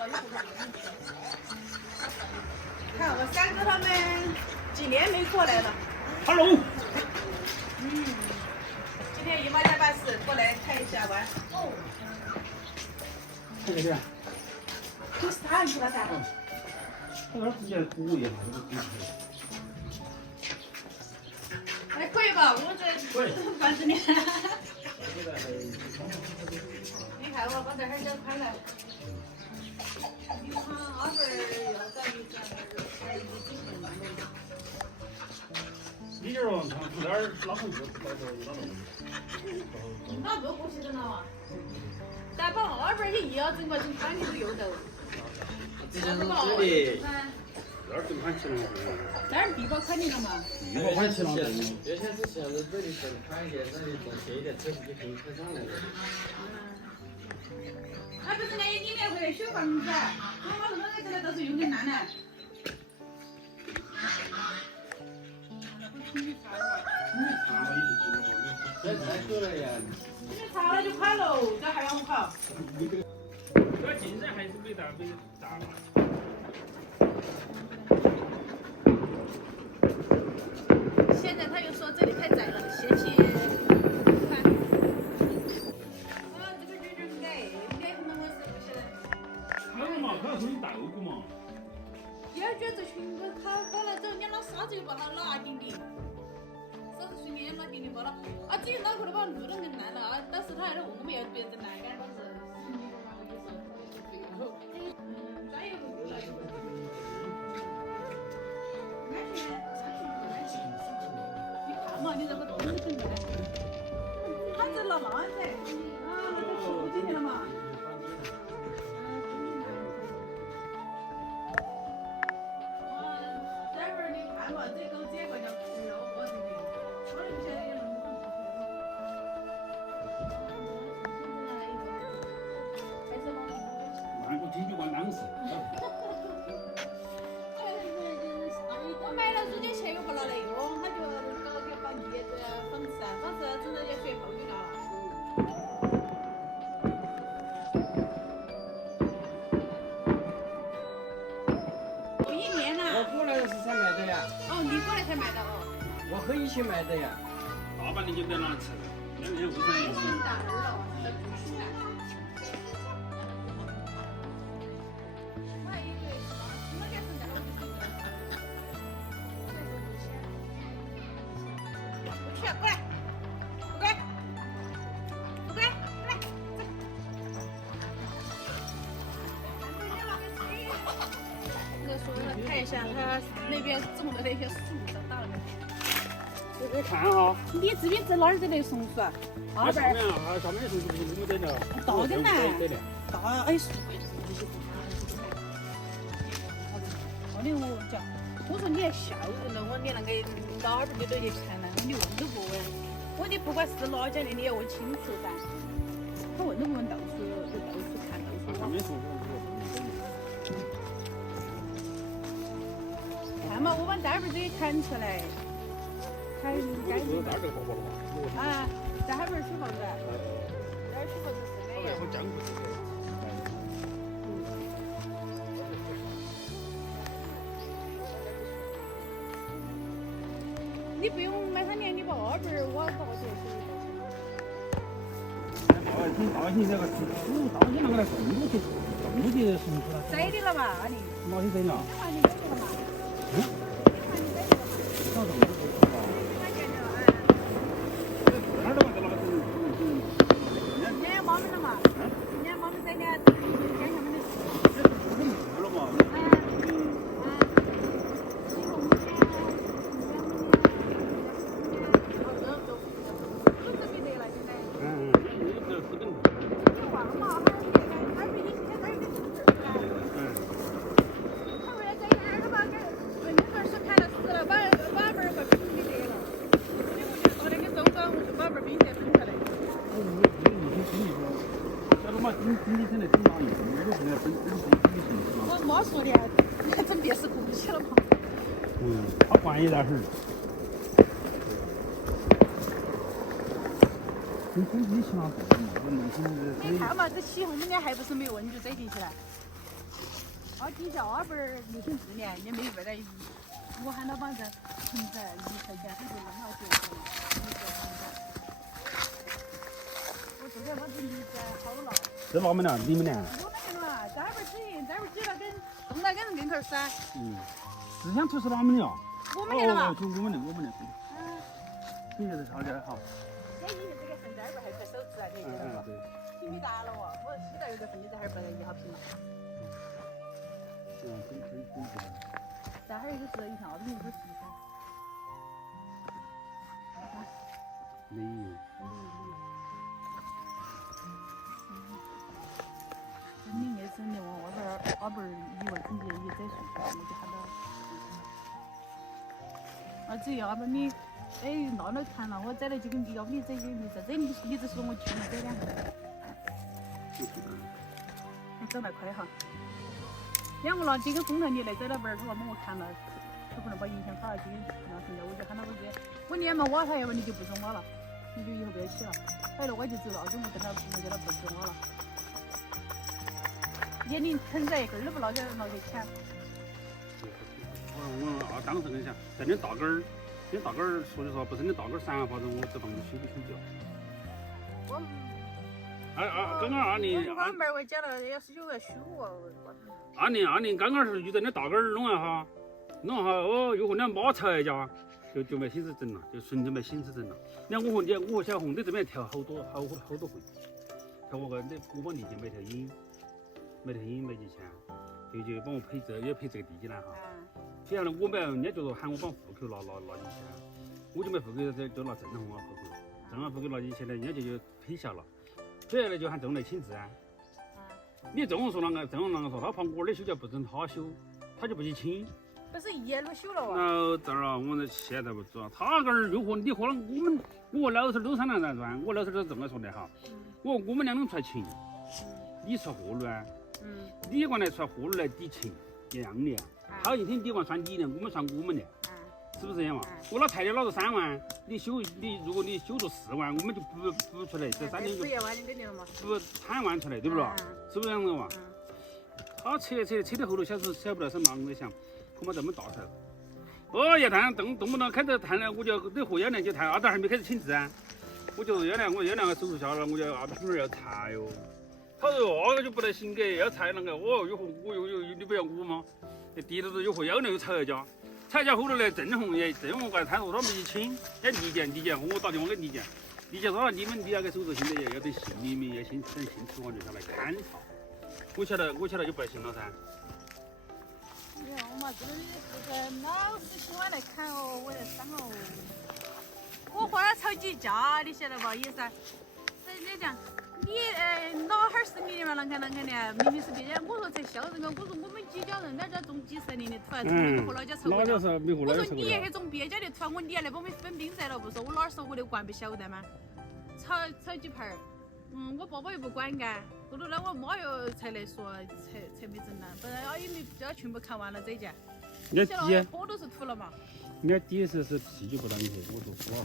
看我三哥他们几年没过来了。Hello。今天姨妈在办事，过来看一下玩。哦。看这个。都是他去了噻。我要直接补一下这个东西。还可以吧？我这办事呢。你看我把这还整开了。你看阿妹要在一家还已经很难了。你这儿看出点老同事到时候有哪种？那不过去的了嘛。但把阿妹你要整个整开你都有的。这就是这里。这儿整款起了嘛？这儿地包肯定了嘛。地包款起了。原先是想着这里整宽一点，这里整斜一点，车子就可以开上来了。那不是那里面回来修房子，我马上那个到时候用的烂了。这太够了呀！你查了就快了，这还要跑。这进山还是没大嘛。现在他又说这里太窄了，嫌弃。看，这个有点矮可能我是不晓得。看了嘛，看到说你豆腐嘛。第二卷子裙子他搞了之后，你拿沙子又把它拉顶顶，沙子随便拉顶顶把它，至于脑壳都把路都弄烂了啊！当时他还在问我们要不要整栏杆，当时。专业路了。你看嘛，你这个东西整的，他这老烂噻，那都收进去了嘛。待会儿你看嘛，这狗这个叫兔肉，我这里，我也不晓得有那么多。那个金就管当时。我买了如今钱又不拿来用，他就搞给房子真的要学后就拿了。过一年了。我过来是才买的呀。哦，你过来才买的哦。我和一起买的呀。大半年就不要拿来吃了，2年为啥要吃？大二了，这不行啊。去，过来，富贵，富贵，过来，走。我说了，看一下他那边种的那些树长大了没？你看哈。你这边在哪儿在那松树啊？它上面啊，上面松树不是没得了。大的呢？大哎，树好的我讲，我说你还笑人了，我你那个哪儿你都去看了，你问都不问，我你不管是哪家的，你要问清楚噻。他问都不问，到处看，到处上面松树看嘛，我把待会儿这些砍出来，还该这大个活活了嘛？啊，在海边修房子，这儿修房子是的呀。好艰苦。你不用买3年，你把2本我搞去修一大型那个大型那个来种过去松树了。摘的了嘛，你？哪里摘了？你摘的了嘛？上种子不是吧？哪儿都把这那个人家妈们了嘛？人家妈们在那干什么的？木了嘛？我妈说的，整电视空气了嘛。他管一点事儿。你空气起哪不嘛？你看嘛，这起红今年还不是没问就摘进去了。底下二本没挺自恋，也没有为了我喊他帮着存在1块钱，他就扔了就行了。我昨天把这梨子好了。这哪们俩？你们俩？我们了，这边挤，这边挤了跟东来跟人跟头噻。思想图是哪们的？我们的嘛。就我们的。你这是啥子好？这以前这个分这儿边还块手指啊，这个对。平米大了哦，我西边有个分的在这儿本来1号平了。这儿有个是1号平，有个10噻。没有。真的也是你往外边2本1万整也在数学，我就喊他。只要2本米，闹了谈了，我摘了几根1米，这些梨子，这梨子说我去年摘2个。还长得快哈。两个拿几根枫糖梨来摘了本儿，他说我看了，可不能把影响好了，几根那现在我就喊他我连嘛挖他，要不你就不准挖了，你就以后不要起了。后来我就走了，跟我跟他我叫他不准挖了。年龄存在根儿都不捞起钱。我当时跟你讲，在你大根儿，说句实话，不是你大根儿3万发我这房子修不修掉？我刚刚20，我妹儿我讲了，要是有要修哦。20刚刚是遇到你大根儿弄一下，哦，又和那妈吵一架，就没心思整了，就纯就没心思整了。你看我和小红在这边调好多回，调我个我帮地基没调阴，没几钱，就帮我配这也配这个地基了哈。接下来我们人家就说喊我帮户口拿进去，我就没户口就拿正红户口，正红户口拿进去呢，人家就配下了。接下来就喊郑来请字啊。你郑红说啷个？郑红啷个说他怕我的修叫不准他修，他就不去请。不是一路修了哇？然后这儿啊，我们现在不做，他个儿又和你和我老头都商量噻，我老头都这么说的哈。我们两个出来请，你出货路啊？你光来出货路来抵请一样的，他一天你光算你的，我们算我们的。是不是这样嘛？我老太太拿着3万，如果你修着4万，我们就补出来，这3年就补3万出来，对不对？是不是这样子嘛？他扯到后头，晓不得是哪个想，恐怕这么大噻。一谈动不动开始谈了，我就得和幺娘去谈，阿达还没开始请字啊。我就幺娘个手术下了，我就阿达女儿要裁哟。他说个就不得行给，要裁啷个？我你不要我吗？低头又和幺娘又吵一架。吵架后头呢，郑红过来，他说他没去请，要理解，我打电话给理解说了，你那个手术现在要等信里面，要先等信吃完就下来勘察。我晓得就不行了噻。哎呀，我嘛这个老是喜欢来看哦，我在伤哦。我和他吵几架，你晓得吧？也是，你讲你哪哈儿是你嘛？啷个的？明明是别人，我说才笑人个，我说我们几家人在这种几十年的，突然从没和老家吵过架。我说你也是种别家的，突然你来把我们分兵在了，不说我哪儿说我的惯不晓得吗？吵几盘儿，我爸爸又不管干，后头呢我妈又才来说，才没整了，不然阿姨没要全部看完了这一件。人家坡都是秃了嘛。人家底是啤酒不让你喝，我说实话。